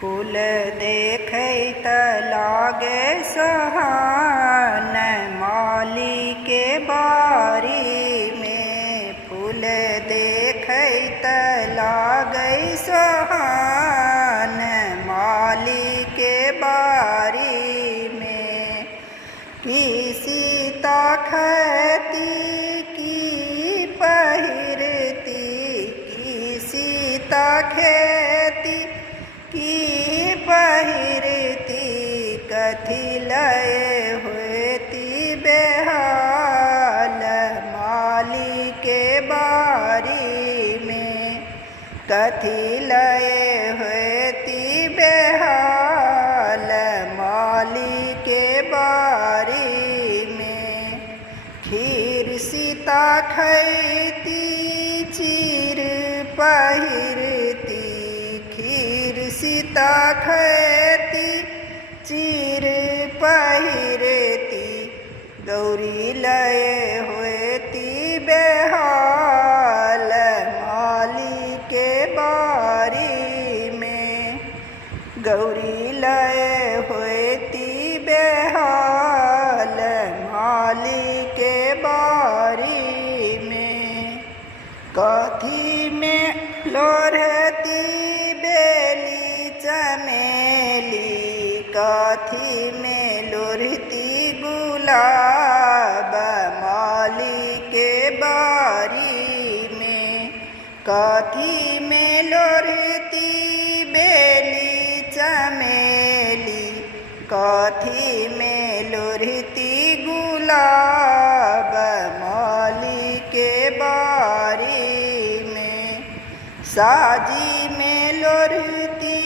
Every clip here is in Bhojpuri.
फूल देखैत लागे सोहान माली के बारी में। फूल देखैत लागे सोहान माली के बारी में। की सीता खती की पहिरती, की सीता खेती की पहिरती, कथी लय होती बेहाल माली के बारी में। कथी लय होती बेहाल माली के बारी में। खीर सीता खैती चीर पहिरती, खीर सीता खैती चीर पहिरती, गौरी लय होती बेहाल माली के बारी में। गौरी लय होती बेहाल माली के बारी में। कथी में लोरहती बेली चमेली, कथी में लोरहती गुलाब माली के बारी में। कथी में लोरहती बेली चमेली, कथी में लोरहती गुलाब माली के बारी में। साजी में लोरहती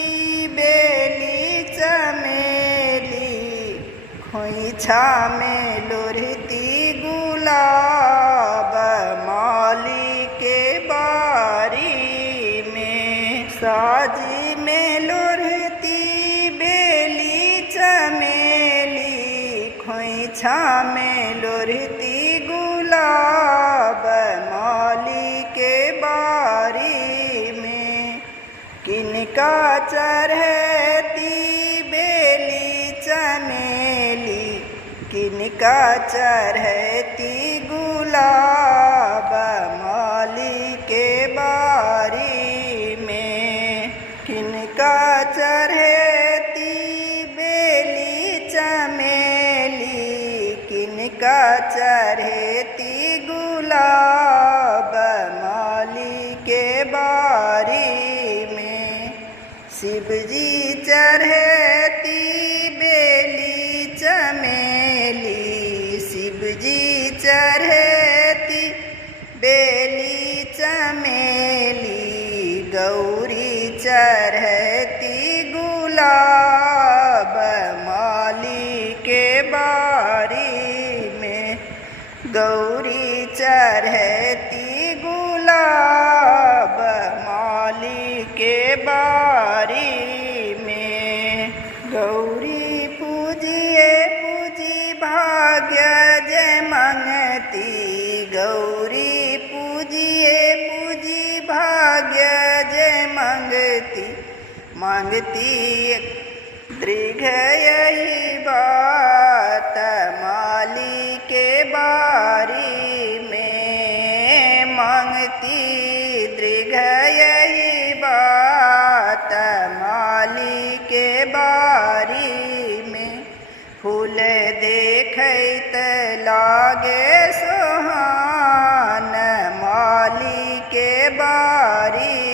बेली चमेली, खोइछा में लोरहती गुलाब माली के बारी में। साजी में लोरहती बेली चमेली, खोइछा में लोरहती गुलाब माली के बारी में। किनका चढ़ती बेली चमेली, किनका चढ़ती गुलाब माली के बारी में। किनका चढ़ती बेली चमेली, किनका चढ़ती गुलाब माली के बारी में। शिवजी चढ़ती बेली चमेली, शिवजी चढ़ती बेली चमेली, गौरी चढ़ती गुलाब माली के बारी में। गौरी चढ़ती गुलाब माली के बारी में। गौरी पूजिए पूजी भाग्य जय मंगती, गौरी पूजिए पूजी भाग्य जय मंगती। मांगती दीर्घ यही बात माली के बारी में। मांगती दीर्घ यही बात माली के बारी में। फूल देखैत लागे सोहान माली के बारी